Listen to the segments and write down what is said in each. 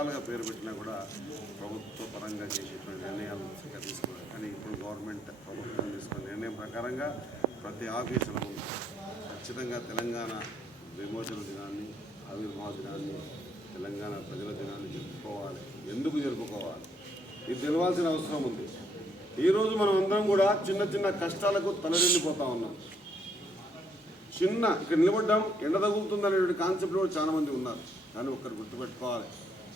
రకాలుగా పేరు పెట్టినా కూడా ప్రభుత్వ పరంగా చేసేటువంటి నిర్ణయాలు తీసుకోవాలి. కానీ ఇప్పుడు ప్రభుత్వం తీసుకున్న నిర్ణయం ప్రకారంగా ప్రతి ఆఫీసుల ముందు ఖచ్చితంగా తెలంగాణ విమోచన దినాన్ని, ఆవిర్భావ దినాన్ని, తెలంగాణ ప్రజల దినాన్ని జరుపుకోవాలి. ఎందుకు జరుపుకోవాలి ఇది తెలవాల్సిన అవసరం ఉంది. ఈరోజు మనం అందరం కూడా చిన్న చిన్న కష్టాలకు తలనిల్లిపోతూ ఉన్నాం. ఇక్కడ నిలబడ్డాం, ఎండ తగులుతుందనేటువంటి కాన్సెప్ట్ కూడా చాలామంది ఉన్నారు. కానీ ఒక్కరు గుర్తుపెట్టుకోవాలి,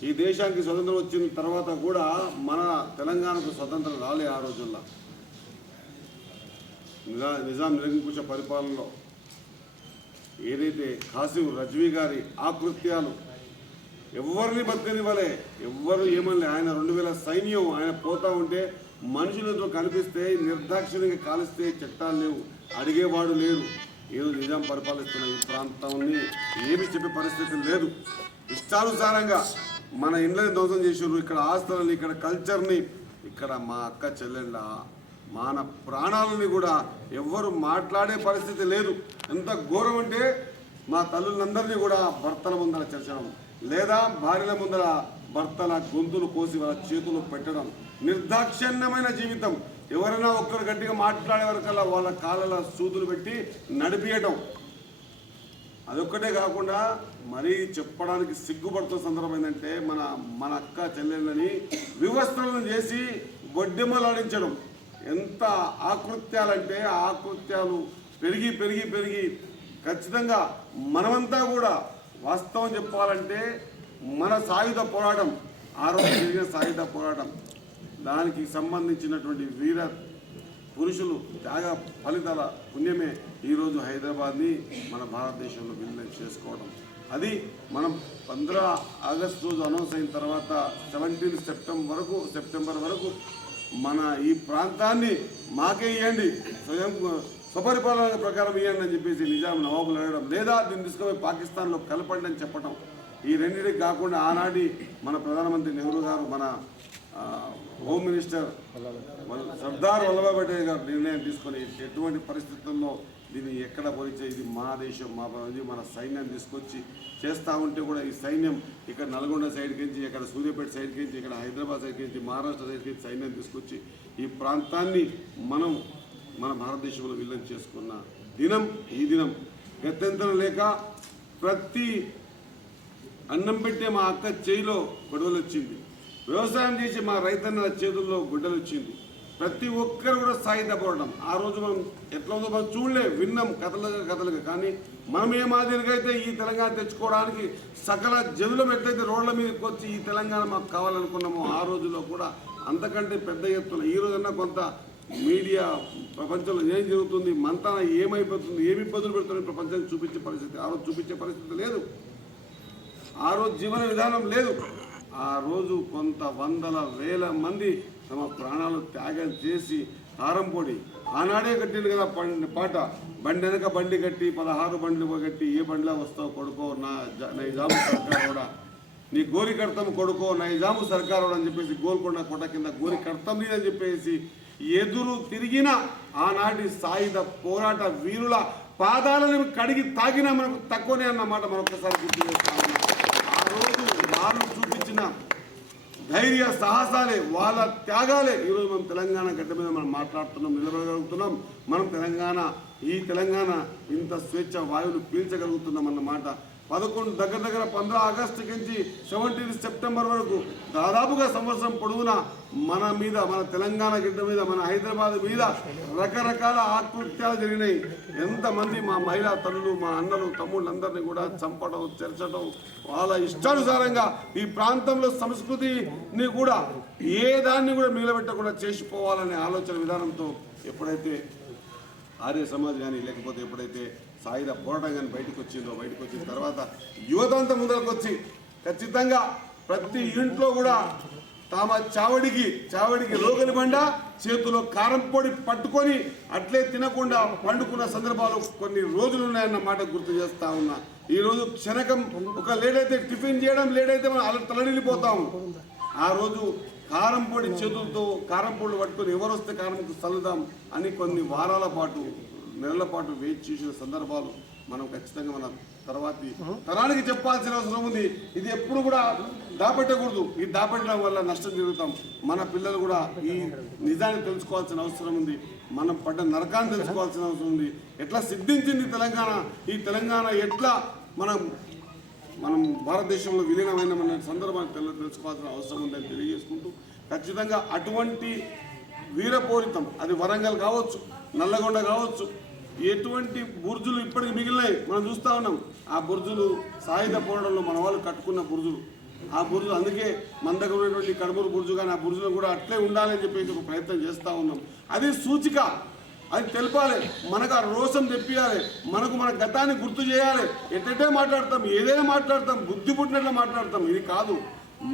ఈ దేశానికి స్వతంత్రం వచ్చిన తర్వాత కూడా మన తెలంగాణకు స్వతంత్రం రాలే. ఆ రోజుల్లో నిజాం నిరంకుశ పరిపాలనలో ఏదైతే కాసిం రజ్వీ గారి ఆకృత్యాలు ఎవరిని బతకనివ్వలే, ఎవ్వరు ఏమని ఆయన 2000 సైన్యం ఆయన పోతా ఉంటే మనుషులతో కనిపిస్తే నిర్దాక్షిణ్యంగా కాలిస్తే చట్టాలు లేవు, అడిగేవాడు లేరు. ఈరోజు నిజాం పరిపాలిస్తున్న ఈ ప్రాంతాన్ని ఏమి చెప్పే పరిస్థితి లేదు. ఇష్టానుసారంగా మన ఇండ్లని ధ్వంసం చేసారు, ఇక్కడ ఆస్తులని, ఇక్కడ కల్చర్ని, ఇక్కడ మా అక్క చెల్లెళ్ళ మన ప్రాణాలని కూడా ఎవ్వరు మాట్లాడే పరిస్థితి లేదు. ఎంత ఘోరం అంటే మా తల్లులందరినీ కూడా భర్తల ముందర చేర్చడం, లేదా భార్యల ముందర భర్తల గొంతులు కోసి వాళ్ళ చేతులు పెట్టడం, నిర్దాక్షిణ్యమైన జీవితం. ఎవరైనా ఒక్కరు గట్టిగా మాట్లాడే వరకల్లా వాళ్ళ కాళ్ళ సూదులు పెట్టి నడిపియటం. అదొక్కటే కాకుండా మరీ చెప్పడానికి సిగ్గుపడుతున్న సందర్భం ఏంటంటే మన అక్క చెల్లెళ్ళని వివస్త్రలను చేసి గొడ్డెమ్మలాడించడం. ఎంత ఆకృత్యాలంటే ఆ ఆకృత్యాలు పెరిగి పెరిగి పెరిగి ఖచ్చితంగా మనమంతా కూడా వాస్తవం చెప్పాలంటే మన సాయుధ పోరాటం, ఆ రోజు జరిగిన సాయుధ పోరాటం, దానికి సంబంధించినటువంటి వీర పురుషులు త్యాగ ఫలితాల పుణ్యమే ఈరోజు హైదరాబాద్ని మన భారతదేశంలో విలీనం చేసుకోవడం. అది మనం 15 ఆగస్టు రోజు అనౌన్స్ అయిన తర్వాత 17 సెప్టెంబర్ వరకు మన ఈ ప్రాంతాన్ని మాకే ఇవ్వండి, స్వపరిపాలన ప్రకారం ఇవ్వండి అని చెప్పేసి నిజాం నవాబులు అడగడం, లేదా దీన్ని తీసుకుపోయి పాకిస్తాన్లో కలపండి అని చెప్పడం. ఈ రెండింటికి కాకుండా ఆనాటి మన ప్రధానమంత్రి నెహ్రూ గారు, మన హోమ్ మినిస్టర్ సర్దార్ వల్లభాయ్ పటేల్ గారు నిర్ణయం తీసుకొని ఎటువంటి పరిస్థితుల్లో దీన్ని ఎక్కడ పోలిచే ఇది మా దేశం, మన సైన్యాన్ని తీసుకొచ్చి చేస్తూ ఉంటే కూడా ఈ సైన్యం ఇక్కడ నల్గొండ సైడ్కి నుంచి, ఇక్కడ సూర్యాపేట సైడ్కి నుంచి, ఇక్కడ హైదరాబాద్ సైడ్కి నుంచి, మహారాష్ట్ర సైడ్కి నుంచి సైన్యాన్ని తీసుకొచ్చి ఈ ప్రాంతాన్ని మన భారతదేశంలో విలీనం చేసుకున్న దినం ఈ దినం. గత్యంతరం లేక ప్రతి అన్నం పెట్టే మా అక్క చేయిలో గొడవలు వచ్చింది, వ్యవసాయం చేసి మా రైతన్నల చేతుల్లో గుడ్డలు వచ్చింది. ప్రతి ఒక్కరు కూడా సాయుధ పోరాటం. ఆ రోజు మనం ఎట్లా ఉందో మనం విన్నాం కథలుగా. కానీ మనం ఏ మాదిరిగా అయితే ఈ తెలంగాణ తెచ్చుకోవడానికి సకల జనులం ఎట్లయితే రోడ్ల మీదకి వచ్చి ఈ తెలంగాణ మాకు కావాలనుకున్నామో ఆ రోజుల్లో కూడా అంతకంటే పెద్ద ఎత్తున ఈ రోజన్నా కొంత మీడియా ప్రపంచంలో ఏం జరుగుతుంది, మంతాన ఏమైపోతుంది, ఏమి ఇబ్బందులు పెడుతుంది ప్రపంచానికి చూపించే పరిస్థితి ఆ రోజు చూపించే పరిస్థితి లేదు. ఆ రోజు జీవన విధానం లేదు. ఆ రోజు కొంత వందల వేల మంది తమ ప్రాణాలు త్యాగం చేసి కారంపొడి ఆనాడే కట్టింది కదా పాట, బండి వెనక బండి కట్టి 16 బండ్లు కట్టి ఏ బండిలో వస్తావు కొడుకో నైజాము సర్కారోడా, నీ గోరి కడతాము కొడుకో నైజాము సర్కారోడా అని చెప్పేసి గోల్కొండ కోట కింద గోరి కడతాం అని చెప్పేసి ఎదురు తిరిగిన ఆనాటి సాయుధ పోరాట వీరుల పాదాలను కడిగి తాగినా మనకు తక్కువనే అన్నమాట మరొకసారి గుర్తు చేస్తా ఉన్నా. ఆ రోజు వాళ్ళు చూపించిన ధైర్య సాహసాలే, వాళ్ళ త్యాగాలే ఈరోజు మనం తెలంగాణ గడ్డ మీద మనం మాట్లాడుతున్నాం, నిలబడగలుగుతున్నాం. మనం ఈ తెలంగాణ ఇంత స్వేచ్ఛ వాయువులు పీల్చగలుగుతున్నాం అన్నమాట. 15 ఆగస్టు నుంచి 17 సెప్టెంబర్ వరకు దాదాపుగా సంవత్సరం పొడవునా మన తెలంగాణ గిడ్డ మీద, మన హైదరాబాద్ మీద రకరకాల ఆకృత్యాలు జరిగినాయి. ఎంతమంది మా మహిళా తల్లులు, మా అన్నలు, తమ్ముళ్ళందరినీ కూడా చంపడం, చెరచడం, వాళ్ళ ఇష్టానుసారంగా ఈ ప్రాంతంలో సంస్కృతిని కూడా ఏ దాన్ని కూడా మిగిలిపెట్టకుండా చేసిపోవాలనే ఆలోచన విధానంతో ఎప్పుడైతే ఆర్య సమాజ్ కానీ లేకపోతే ఎప్పుడైతే సాయుధ పోరాటం కానీ బయటకు వచ్చిన తర్వాత యువతంతా ముందరకు వచ్చి ఖచ్చితంగా ప్రతి ఇంట్లో కూడా తమ చావడికి రోగలి బండ చేతిలో కారం పొడి పట్టుకొని అట్లే తినకుండా పండుకున్న సందర్భాలు కొన్ని రోజులు ఉన్నాయన్న మాట గుర్తు చేస్తా ఉన్నా. ఈరోజు క్షణకం ఒక లేడైతే టిఫిన్ చేయడం లేడైతే మనం అలా తలడిల్లిపోతాము. ఆ రోజు కారం పొడి చేతులతో కారం పొడి పట్టుకొని ఎవరు వస్తే కారంకు చల్లుదాం అని కొన్ని వారాల పాటు, నెలల పాటు వేచి చూసిన సందర్భాలు మనం ఖచ్చితంగా మన తర్వాతి తరానికి చెప్పాల్సిన అవసరం ఉంది. ఇది ఎప్పుడు కూడా దాపెట్టకూడదు. ఈ దాపెట్టడం వల్ల నష్టం జరుగుతాం. మన పిల్లలు కూడా ఈ నిజాన్ని తెలుసుకోవాల్సిన అవసరం ఉంది. మనం పడ్డ నరకాన్ని తెలుసుకోవాల్సిన అవసరం ఉంది. ఎట్లా సిద్ధించింది తెలంగాణ, ఈ తెలంగాణ ఎట్లా మనం భారతదేశంలో విలీనమైన మన సందర్భాన్ని తెలుసుకోవాల్సిన అవసరం ఉందని తెలియజేసుకుంటూ, ఖచ్చితంగా అటువంటి వీరపూరితం, అది వరంగల్ కావచ్చు, నల్లగొండ కావచ్చు, ఎటువంటి బుర్జులు ఇప్పటికి మిగిలినాయి మనం చూస్తూ ఉన్నాం. ఆ బుర్జులు సాయుధ పోరాటంలో మన వాళ్ళు కట్టుకున్న బుర్జులు. ఆ బుర్జులు అందుకే మన దగ్గర ఉన్నటువంటి కడుమూరు బుర్జు కానీ ఆ బుర్జులు కూడా అట్లే ఉండాలని చెప్పేసి ఒక ప్రయత్నం చేస్తూ ఉన్నాం. అది సూచిక, అది తెలపాలి, మనకు ఆ రోషం తెప్పియాలి, మనకు మన గతాన్ని గుర్తు చేయాలి. ఎట్టే మాట్లాడతాం, ఏదైనా మాట్లాడతాం, బుద్ధి పుట్టినట్లు మాట్లాడతాం. ఇది కాదు,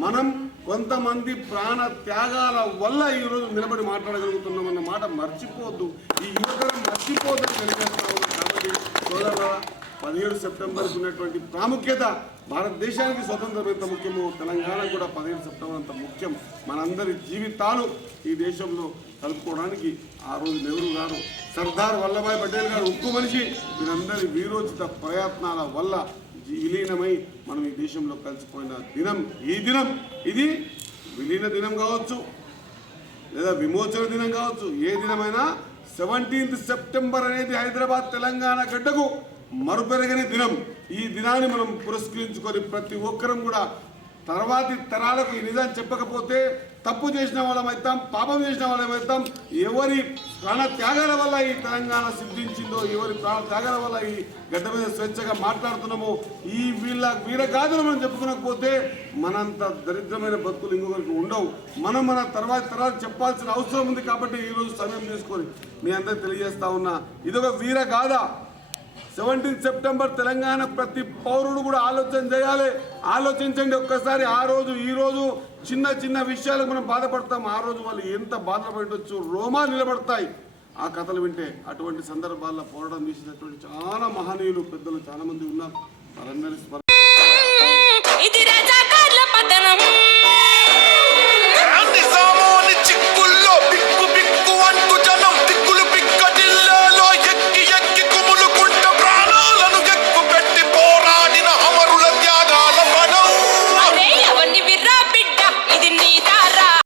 మనం కొంతమంది ప్రాణ త్యాగాల వల్ల ఈరోజు నిలబడి మాట్లాడగలుగుతున్నామన్న మాట మర్చిపోవద్దు. ఈ యువతరం మర్చిపోద్దని తెలియజేస్తా ఉన్నాం. కాబట్టి సోదరులారా, 17 సెప్టెంబర్కి ఉన్నటువంటి ప్రాముఖ్యత భారతదేశానికి స్వతంత్రం ఎంత ముఖ్యమో తెలంగాణ కూడా 17 సెప్టెంబర్ అంత ముఖ్యం. మనందరి జీవితాలు ఈ దేశంలో కలుపుకోవడానికి ఆ రోజు నెహ్రూ గారు, సర్దార్ వల్లభాయ్ పటేల్ గారు, ఉక్కు మనిషి, వీరందరి వీరోచిత ప్రయత్నాల వల్ల విలీనమై మనం ఈ దేశంలో కలిసిపోయిన దినం ఈ దినం. ఇది విలీన దినం కావచ్చు, లేదా విమోచన దినం కావచ్చు, ఏ దినమైనా 17 సెప్టెంబర్ అనేది హైదరాబాద్ తెలంగాణ గడ్డకు మరుపెరగని దినం. ఈ దినాన్ని మనం పురస్కరించుకొని ప్రతి ఒక్కరం కూడా తర్వాతి తరాలకు ఈ నిజాన్ని చెప్పకపోతే తప్పు చేసిన వాళ్ళమవుతాం, పాపం చేసిన వాళ్ళమవుతాం. ఎవరి ప్రాణ త్యాగాల వల్ల ఈ తెలంగాణ సిద్ధించిందో, ఎవరి ప్రాణ త్యాగాల వల్ల ఈ గడ్డ మీద స్వేచ్ఛగా మాట్లాడుతున్నామో, ఈ వీరగాథలు మనం చెప్పుకోకపోతే మనంత దరిద్రమైన బతుకులు ఇంకొకరికి ఉండవు. మనం మన తర్వాతి తరాలు చెప్పాల్సిన అవసరం ఉంది. కాబట్టి ఈరోజు సమయం తీసుకొని మీ అందరికి తెలియజేస్తా ఉన్నా, ఇదొక వీరగాథ. 17 సెప్టెంబర్ తెలంగాణ ప్రతి పౌరుడు కూడా ఆలోచన చేయాలి. ఆలోచించండి ఒక్కసారి. ఆ రోజు ఈ రోజు చిన్న చిన్న విషయాలకు మనం బాధపడతాం. ఆ రోజు వాళ్ళు ఎంత బాధపడవచ్చు, రోమాలు నిలబడతాయి ఆ కథలు వింటే. అటువంటి సందర్భాల్లో పోరాటం చేసినటువంటి చాలా మహనీయులు, పెద్దలు చాలా మంది ఉన్నారు. వారందరి